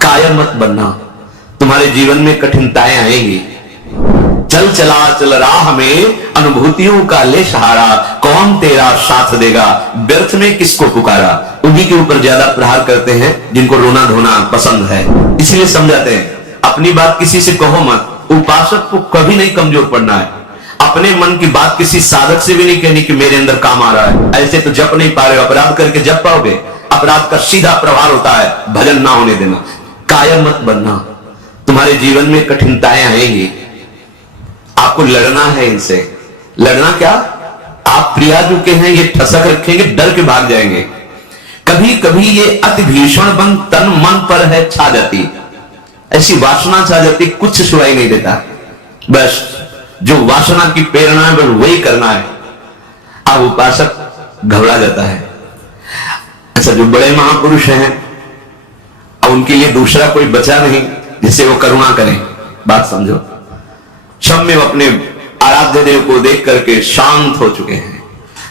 कायर मत बनना, तुम्हारे जीवन में कठिनताएं आएंगी। चल चला चल राह में अनुभूतियों का ले सहारा, कौन तेरा साथ देगा, व्यर्थ में किसको पुकारा। उन्हीं के ऊपर ज्यादा प्रहार करते हैं जिनको रोना धोना पसंद है, इसलिए समझाते हैं अपनी बात किसी से कहो मत। उपासक को कभी नहीं कमजोर पड़ना है, अपने मन की बात किसी साधक से भी नहीं कहनी कि मेरे अंदर काम आ रहा है, ऐसे तो जप नहीं पा रहे हो, अपराध करके जप पाओगे। अपराध का सीधा प्रभाव होता है भजन ना होने देना। कायर मत बनना, तुम्हारे जीवन में कठिनताएं आएंगी, आपको लड़ना है इनसे। लड़ना क्या, आप प्रिया चुके हैं, ये ठसक रखेंगे, डर के भाग जाएंगे। कभी कभी ये अति भीषण बन तन मन पर है छा जाती, ऐसी वासना छा जाती, कुछ सुनाई नहीं देता, बस जो वासना की प्रेरणा है वही करना है। अब उपासक घबरा जाता है। अच्छा, जो बड़े महापुरुष हैं अब उनके लिए दूसरा कोई बचा नहीं जिससे वो करुणा करें। बात समझो, सब में वो अपने आराध्य देव को देख करके शांत हो चुके हैं।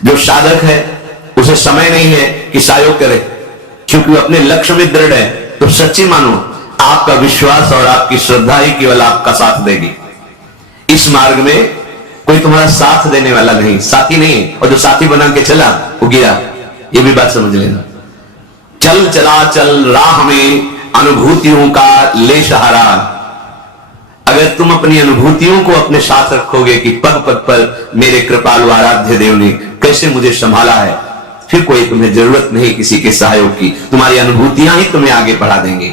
जो साधक है उसे समय नहीं है कि सायोग करे, क्योंकि वो अपने लक्ष्य में दृढ़ है। तो सच्ची मानो, आपका विश्वास और आपकी श्रद्धा ही केवल आपका साथ देगी। इस मार्ग में कोई तुम्हारा साथ देने वाला नहीं, साथी नहीं, और जो साथी बना के चला वो गिरा। ये भी बात समझ लेना। चल चला चल राह में अनुभूतियों का ले सहारा। अगर तुम अपनी अनुभूतियों को अपने साथ रखोगे कि पग पग पर मेरे कृपालु आराध्य देव ने कैसे मुझे संभाला है, फिर कोई तुम्हें जरूरत नहीं किसी के सहयोग की, तुम्हारी अनुभूतियां ही तुम्हें आगे बढ़ा देंगी।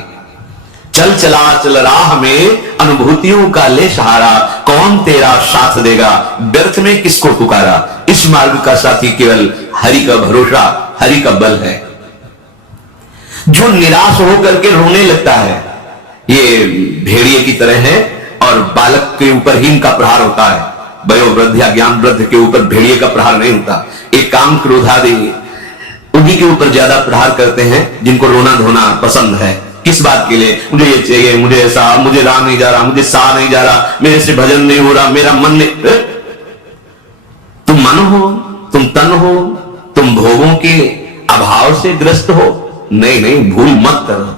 चल चला चल राह में अनुभूतियों का ले सहारा, कौन तेरा साथ देगा, व्यर्थ में किसको पुकारा। इस मार्ग का साथी केवल हरि का भरोसा, हरि का बल है। जो निराश होकर के रोने लगता है, ये भेड़िए की तरह है, और बालक के ऊपर ही इनका प्रहार होता है। वयोवृद्ध या ज्ञान वृद्ध के ऊपर भेड़िए का प्रहार नहीं होता। एक काम क्रोधादि उन्हीं के ऊपर ज्यादा प्रहार करते हैं जिनको रोना धोना पसंद है। किस बात के लिए, मुझे ये चाहिए, मुझे ऐसा, मुझे रहा नहीं जा रहा, मुझे सा नहीं जा रहा, मेरे से भजन नहीं हो रहा, मेरा मन नहीं। तुम मन हो, तुम तन हो, तुम भोगों के अभाव से ग्रस्त हो, नहीं नहीं, भूल मत करो।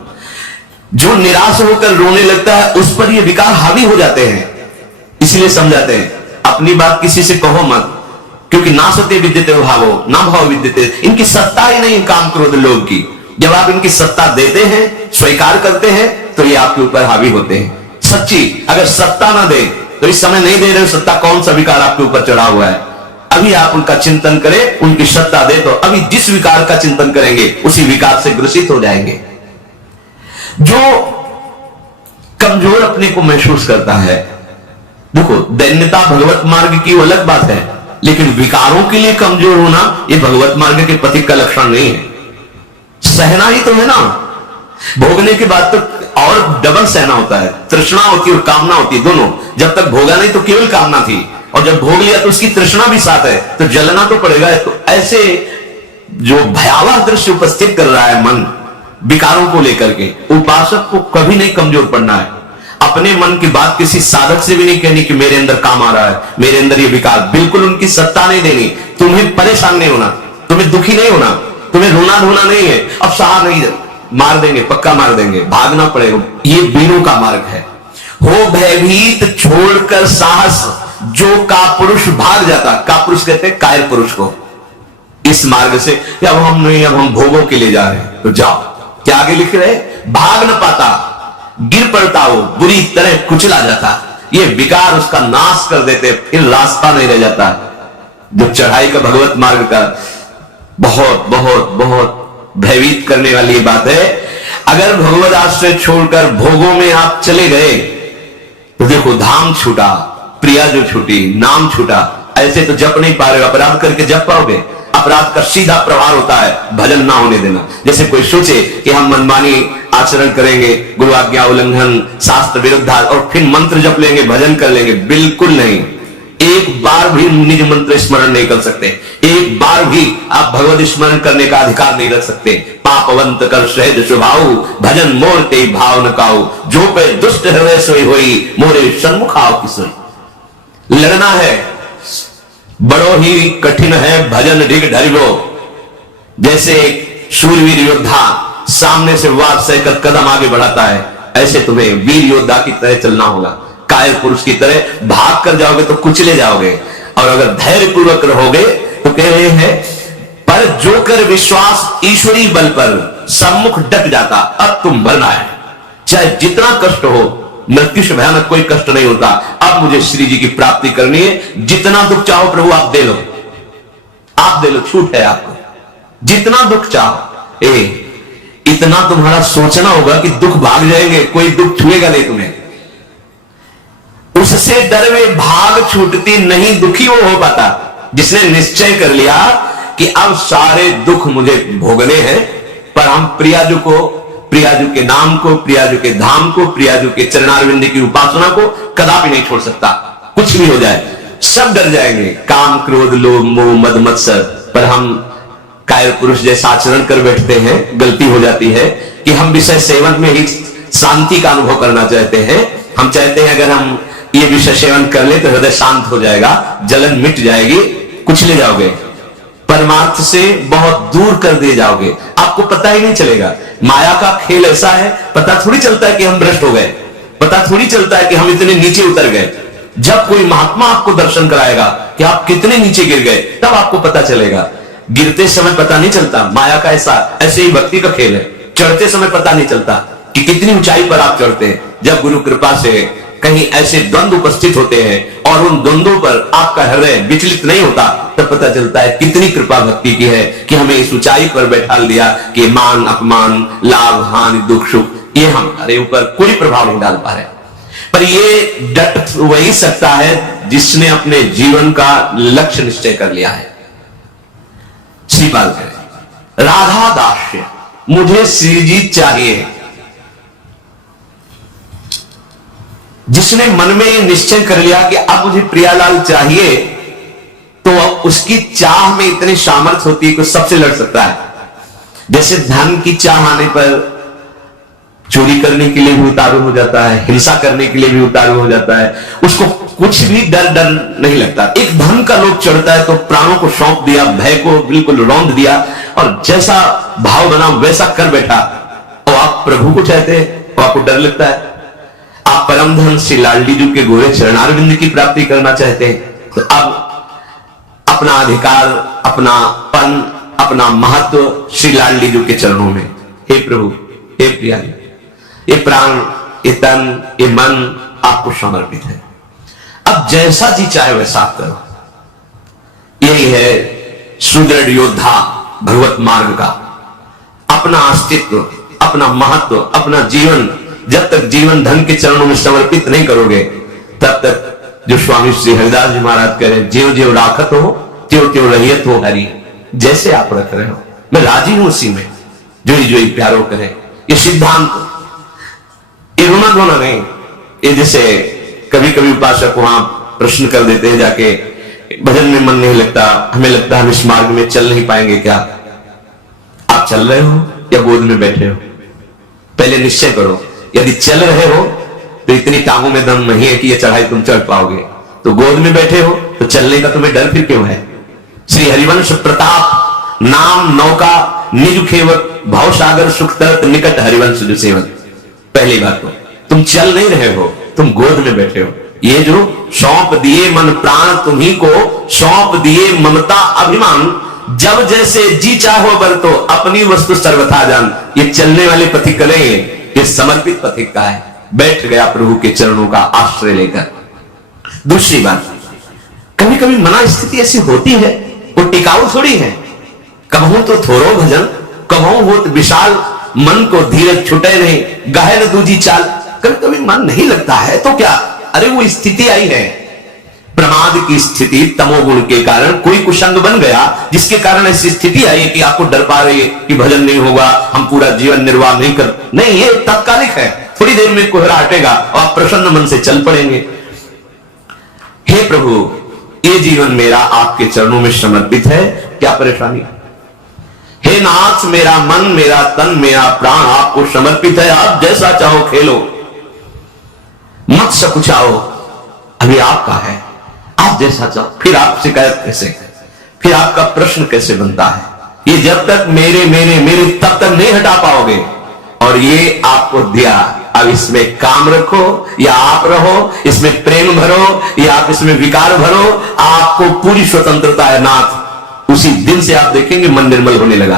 जो निराश होकर रोने लगता है उस पर ये विकार हावी हो जाते हैं, इसलिए समझाते हैं अपनी बात किसी से कहो मत, क्योंकि ना सत्य विद्यते भावो ना भाव विद्यते। इनकी सत्ता ही नहीं काम क्रोध लोग की। जब आप इनकी सत्ता देते हैं, स्वीकार करते हैं, तो ये आपके ऊपर हावी होते हैं। सच्ची अगर सत्ता ना दे तो इस समय नहीं दे रहे हो सत्ता, कौन सा विकार आपके ऊपर चढ़ा हुआ है। अभी आप उनका चिंतन करें, उनकी सत्ता दे तो अभी जिस विकार का चिंतन करेंगे उसी विकार से ग्रसित हो जाएंगे। जो कमजोर अपने को महसूस करता है, देखो दैन्यता भगवत मार्ग की अलग बात है, लेकिन विकारों के लिए कमजोर होना यह भगवत मार्ग के पथिक का लक्षण नहीं है। सहना ही तो है ना, भोगने के बाद तो और डबल सहना होता है। तृष्णा होती है और कामना होती है, दोनों। जब तक भोगा नहीं तो केवल कामना थी, और जब भोग लिया तो उसकी तृष्णा भी साथ है, तो जलना तो पड़ेगा। तो ऐसे जो भयावह दृश्य उपस्थित कर रहा है मन विकारों को लेकर के, उपासक को कभी नहीं कमजोर पड़ना है। अपने मन की बात किसी साधक से भी नहीं कहनी कि मेरे अंदर काम आ रहा है, मेरे अंदर ये विकार, बिल्कुल उनकी सत्ता नहीं देनी। तुम्हें परेशान नहीं होना, तुम्हें दुखी नहीं होना, तुम्हें रोना धोना नहीं है। अब सहा नहीं, मार देंगे, पक्का मार देंगे, भागना पड़ेगा। ये वीरों का मार्ग है। हो भयभीत छोड़कर साहस, जो का पुरुष भाग जाता, का पुरुष कहते हैं कायर पुरुष को। इस मार्ग से अब हम नहीं, अब हम भोगों के लिए जा रहे हैं, तो जाओ। क्या आगे लिख रहे, भाग न पाता, गिर पड़ता हो, बुरी तरह कुचला जाता। ये विकार उसका नाश कर देते, फिर रास्ता नहीं रह जाता। जो चढ़ाई का भगवत मार्ग का बहुत बहुत बहुत भयभीत करने वाली बात है। अगर भगवत आश्रय छोड़कर भोगों में आप चले गए तो देखो धाम छूटा, प्रिया जो छूटी, नाम छूटा। ऐसे तो जप नहीं पा रहे हो, अपराध करके जप पाओगे। अपराध का सीधा प्रभाव होता है भजन ना होने देना। जैसे कोई सोचे कि हम मनमानी आचरण करेंगे, गुरु आज्ञा उल्लंघन, शास्त्र विरुद्ध, और फिर मंत्र जप लेंगे, भजन कर लेंगे, बिल्कुल नहीं। एक बार भी निज मंत्र स्मरण नहीं कर सकते, एक बार भी आप भगवत स्मरण करने का अधिकार नहीं रख सकते। पापवंत कर सहज स्वभाव, भजन मोर ते भाव न काऊ, जो पे दुष्ट हृदय सोई होई, मोरे सन्मुख आओ की सोई। लड़ना है, बड़ो ही कठिन है भजन ढिग ढरिबो। जैसे शूरवीर योद्धा सामने से वार सहकर कदम आगे बढ़ाता है, ऐसे तुम्हें वीर योद्धा की तरह चलना होगा। कायर पुरुष की तरह भाग कर जाओगे तो कुचले जाओगे, और अगर धैर्य पूर्वक रहोगे तो कह रहे हैं, पर जो कर विश्वास ईश्वरी बल पर सम्मुख डट जाता, अब तुम मरना है। चाहे जितना कष्ट हो, मृत्यु से भयानक कोई कष्ट नहीं होता। अब मुझे श्री जी की प्राप्ति करनी है, जितना दुख चाहो प्रभु आप दे लो, आप दे लो, छूट है आपको, जितना दुख चाहो। इतना तुम्हारा सोचना होगा कि दुख भाग जाएंगे, कोई दुख छुएगा नहीं तुम्हें। उससे डर में भाग छूटती नहीं, दुखी वो हो पाता जिसने निश्चय कर लिया कि अब सारे दुख मुझे भोगने हैं, पर हम प्रियाजू को, प्रियाजू के नाम को, प्रियाजू के धाम को, प्रियाजू के चरणारविंद की उपासना को कदापि नहीं छोड़ सकता। कुछ भी हो जाए सब डर जाएंगे, काम क्रोध लोभ मोह मद मत्सर। पर हम कायर पुरुष जैसा आचरण कर बैठते हैं, गलती हो जाती है कि हम विषय सेवन में ही शांति का अनुभव करना चाहते हैं। हम चाहते हैं अगर हम ये विषय सेवन कर ले तो हृदय शांत हो जाएगा, जलन मिट जाएगी, कुचले जाओगे, परमार्थ से बहुत दूर कर दिए जाओगे, आपको पता ही नहीं चलेगा। माया का खेल ऐसा है, पता थोड़ी चलता है कि हम भ्रष्ट हो गए, पता थोड़ी चलता है कि हम इतने नीचे उतर गए। जब कोई महात्मा आपको दर्शन कराएगा कि आप कितने नीचे गिर गए, तब आपको पता चलेगा। गिरते समय पता नहीं चलता, माया का ऐसे ही भक्ति का खेल है। चढ़ते समय पता नहीं चलता कि कितनी ऊंचाई पर आप चढ़ते हैं। जब गुरु कृपा से कहीं ऐसे द्वंद्व उपस्थित होते हैं और उन द्वंद्वों पर आपका हृदय विचलित नहीं होता, तब पता चलता है कितनी कृपा भक्ति की है कि हमें इस ऊंचाई पर बैठा दिया कि मान अपमान लाभ हानि दुख सुख ये हमारे ऊपर कोई प्रभाव नहीं डाल पा रहे। पर ये डट वही सकता है जिसने अपने जीवन का लक्ष्य निश्चय कर लिया है। श्रीपाल कहे राधा दास्य, मुझे श्री जी चाहिए। जिसने मन में ये निश्चय कर लिया कि अब मुझे प्रियालाल चाहिए, तो अब उसकी चाह में इतनी सामर्थ्य होती है कि सबसे लड़ सकता है। जैसे धन की चाह आने पर चोरी करने के लिए भी उतारू हो जाता है, हिंसा करने के लिए भी उतारू हो जाता है, उसको कुछ भी डर नहीं लगता। एक धन का लोभ चढ़ता है तो प्राणों को सौंप दिया, भय को बिल्कुल रौंद दिया, और जैसा भाव बना वैसा कर बैठा। और आप प्रभु को चाहते हैं तो आपको डर लगता है। आप परम धन श्री लाडली जी के गोरे चरणारविंद की प्राप्ति करना चाहते हैं, तो अब अपना अधिकार, अपना पन, अपना महत्व श्री लाडली जी के चरणों में। हे प्रभु, हे प्रिया, ये प्राण, ये तन, ये मन आपको समर्पित है। अब जैसा जी चाहे वैसा आप करो। यही है सुदृढ़ योद्धा भगवत मार्ग का। अपना अस्तित्व, अपना महत्व, अपना जीवन जब तक जीवन धन के चरणों में समर्पित नहीं करोगे, तब तक जो स्वामी श्री हरिदास जी महाराज कह रहे हैं, ज्यों ज्यों राखत हो त्यों त्यों रहियत हो हरि। जैसे आप रख रहे हो मैं राजी हूं उसी में, जो ही प्यारो करे। ये सिद्धांत, ये रोना धोना नहीं। ये जैसे कभी कभी उपासक वहां प्रश्न कर देते हैं जाके, भजन में मन नहीं लगता, हमें लगता है हम इस मार्ग में चल नहीं पाएंगे। क्या आप चल रहे हो या गोद में बैठे हो? पहले निश्चय करो। यदि चल रहे हो तो इतनी टांगों में दम नहीं है कि ये चढ़ाई तुम चढ़ पाओगे, तो गोद में बैठे हो तो चलने का तुम्हें डर फिर क्यों है? श्री हरिवंश प्रताप नाम नौका निज खेवत भव सागर सुख तरत निकट हरिवंश जो सेवत। पहली बात तो तुम चल नहीं रहे हो, तुम गोद में बैठे हो। ये जो सौंप दिए मन प्राण तुम्ही को, सौंप दिए ममता अभिमान, जब जैसे जी चाहो बरतो अपनी वस्तु सर्वथा जान। ये चलने वाले पथिक नहीं, ये समर्पित पथिक का है। बैठ गया प्रभु के चरणों का आश्रय लेकर। दूसरी बात, कभी कभी मना स्थिति ऐसी होती है, वो टिकाऊ थोड़ी है। कबहू तो थोरो भजन, कबहू हो तो विशाल, मन को धीरज छुटे नहीं, गहन दूजी चाल। कभी कभी मन नहीं लगता है तो क्या, अरे वो स्थिति आई है, प्रमाद की स्थिति, तमोगुण के कारण कोई कुसंग बन गया, जिसके कारण ऐसी स्थिति आई है कि आपको डर पा रही है कि भजन नहीं होगा, हम पूरा जीवन निर्वाह नहीं कर। नहीं, ये तात्कालिक है, थोड़ी देर में कोहरा हटेगा और आप प्रसन्न मन से चल पड़ेंगे। हे प्रभु, ये जीवन मेरा आपके चरणों में समर्पित है, क्या परेशानी? हे नाथ, मेरा मन, मेरा तन, मेरा प्राण आपको समर्पित है। आप जैसा चाहो खेलो, मत सकुचाओ, अभी आपका है, आप जैसा चाहो। फिर आप शिकायत कैसे, फिर आपका प्रश्न कैसे बनता है? ये जब तक मेरे मेरे मेरे तब तक नहीं हटा पाओगे। और ये आपको दिया, अब इसमें काम रखो या आप रहो, इसमें प्रेम भरो या आप इसमें विकार भरो, आपको पूरी स्वतंत्रता है नाथ। उसी दिन से आप देखेंगे मन निर्मल होने लगा,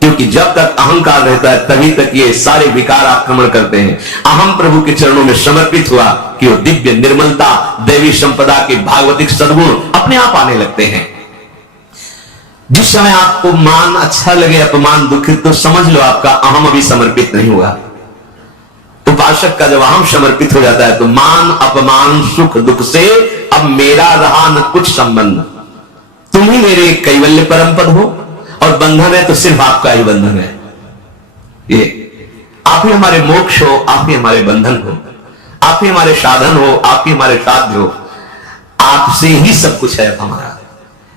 क्योंकि जब तक अहंकार रहता है तभी तक ये सारे विकार आक्रमण करते हैं। अहम प्रभु के चरणों में समर्पित हुआ कि वो दिव्य निर्मलता, दैवी संपदा के भागवतिक सद्गुण अपने आप आने लगते हैं। जिस समय आपको मान अच्छा लगे, अपमान दुखित, तो समझ लो आपका अहम अभी समर्पित नहीं हुआ। उपासक का जब अहम समर्पित हो जाता है तो मान अपमान सुख दुख से अब मेरा रहा न कुछ संबंध, तुम ही मेरे कैवल्य परम पद हो, और बंधन है तो सिर्फ आपका ही बंधन है। ये आप ही हमारे मोक्ष हो, आप ही हमारे बंधन हो, आप ही हमारे साधन हो, आप ही हमारे साध्य हो, आपसे ही सब कुछ है हमारा।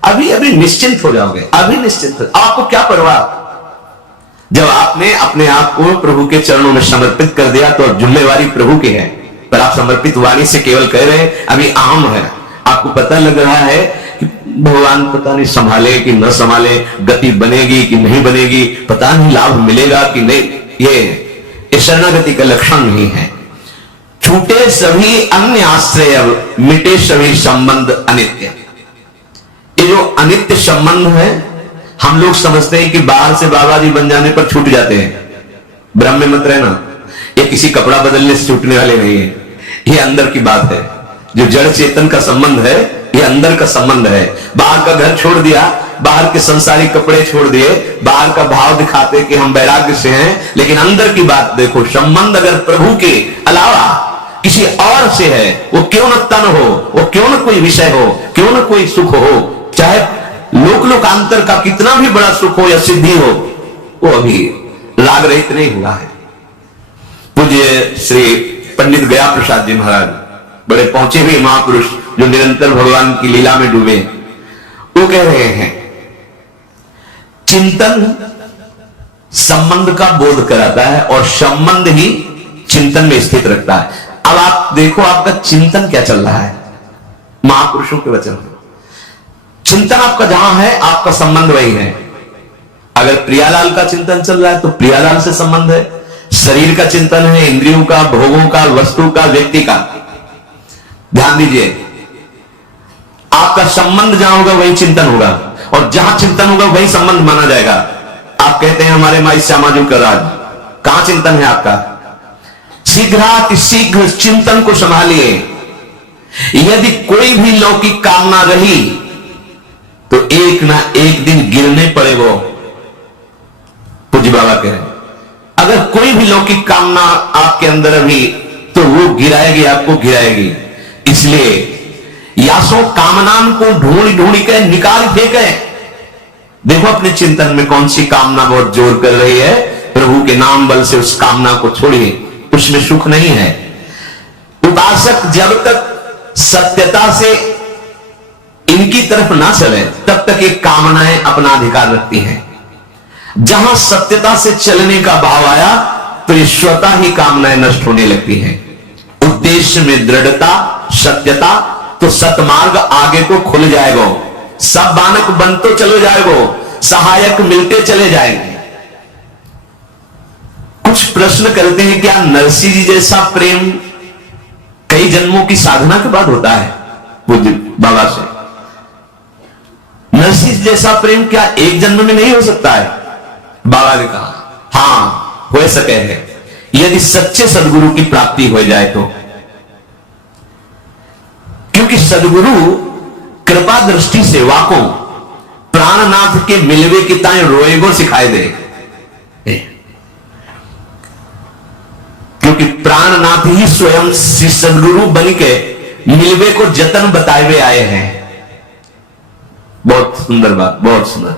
अभी अभी निश्चिंत हो जाओगे, अभी निश्चिंत हो, आपको क्या परवाह। जब आपने अपने आप को प्रभु के चरणों में समर्पित कर दिया तो जिम्मेवारी प्रभु की है, पर आप समर्पित वाणी से केवल कह रहे हैं अभी अहम है। आपको पता लग रहा है कि भगवान पता नहीं संभाले कि न संभाले, गति बनेगी कि नहीं बनेगी, पता नहीं लाभ मिलेगा कि नहीं। ये शरणागति का लक्षण नहीं है। छूटे सभी अन्य आश्रय, मिटे सभी संबंध अनित्य। ये जो अनित्य संबंध है, हम लोग समझते हैं कि बाहर से बाबा जी बन जाने पर छूट जाते हैं। भ्रम में मत रहना, ये किसी कपड़ा बदलने से छूटने वाले नहीं है, ये अंदर की बात है। जो जड़ चेतन का संबंध है, ये अंदर का संबंध है। बाहर का घर छोड़ दिया, बाहर के संसारी कपड़े छोड़ दिए, बाहर का भाव दिखाते कि हम वैराग्य से हैं, लेकिन अंदर की बात देखो। संबंध अगर प्रभु के अलावा किसी और से है, वो क्यों न तन हो, वो क्यों न कोई विषय हो, क्यों न कोई सुख हो, चाहे लोक लोकांतर का कितना भी बड़ा सुख हो या सिद्धि हो, वो अभी राग रहित नहीं हुआ है। पूज्य श्री पंडित गया प्रसाद जी महाराज, बड़े पहुंचे हुए महापुरुष जो निरंतर भगवान की लीला में डूबे, वो कह रहे हैं चिंतन संबंध का बोध कराता है और संबंध ही चिंतन में स्थित रखता है। अब आप देखो आपका चिंतन क्या चल रहा है, महापुरुषों के वचन। चिंतन आपका जहां है, आपका संबंध वही है। अगर प्रियालाल का चिंतन चल रहा है तो प्रियालाल से संबंध है। शरीर का चिंतन है, इंद्रियों का, भोगों का, वस्तु का, व्यक्ति का। ध्यान दीजिए, आपका संबंध जहां होगा वही चिंतन होगा, और जहां चिंतन होगा वही संबंध माना जाएगा। आप कहते हैं हमारे माई श्यामाजू का राज, कहां चिंतन है आपका? शीघ्र चिंतन को संभालिए। यदि कोई भी लौकिक कामना रही तो एक ना एक दिन गिरने पड़ेगा। पूज्य बाबा कह रहे हैं अगर कोई भी लौकिक कामना आपके अंदर अभी, तो वो गिराएगी, आपको गिराएगी। इसलिए यासो कामनान को ढूंढ ढूंढ के निकाल फेंके। देखो अपने चिंतन में कौन सी कामना बहुत जोर कर रही है, प्रभु के नाम बल से उस कामना को छोड़िए, उसमें सुख नहीं है। उपासक जब तक सत्यता से इनकी तरफ ना चले तब तक ये कामनाएं अपना अधिकार रखती हैं। जहां सत्यता से चलने का भाव आया तो ये स्वतः ही कामनाएं नष्ट होने लगती हैं। उद्देश्य में दृढ़ता, सत्यता, तो सतमार्ग आगे को खुल जाएगा। सब बानक बनते चले जाएगा, सहायक मिलते चले जाएंगे। कुछ प्रश्न करते हैं क्या नरसिंह जी जैसा प्रेम कई जन्मों की साधना के बाद होता है? पूज्य बाबा से, नरसिंह जैसा प्रेम क्या एक जन्म में नहीं हो सकता है? बाबा ने कहा हां हो सके है, यदि सच्चे सदगुरु की प्राप्ति हो जाए तो। क्योंकि सदगुरु कृपा दृष्टि सेवा को प्राणनाथ के मिलवे की ताए रोएगो सिखाए दे। क्योंकि प्राणनाथ ही स्वयं सदगुरु बन के मिलवे को जतन बताए हुए आए हैं। बहुत सुंदर बात, बहुत सुंदर।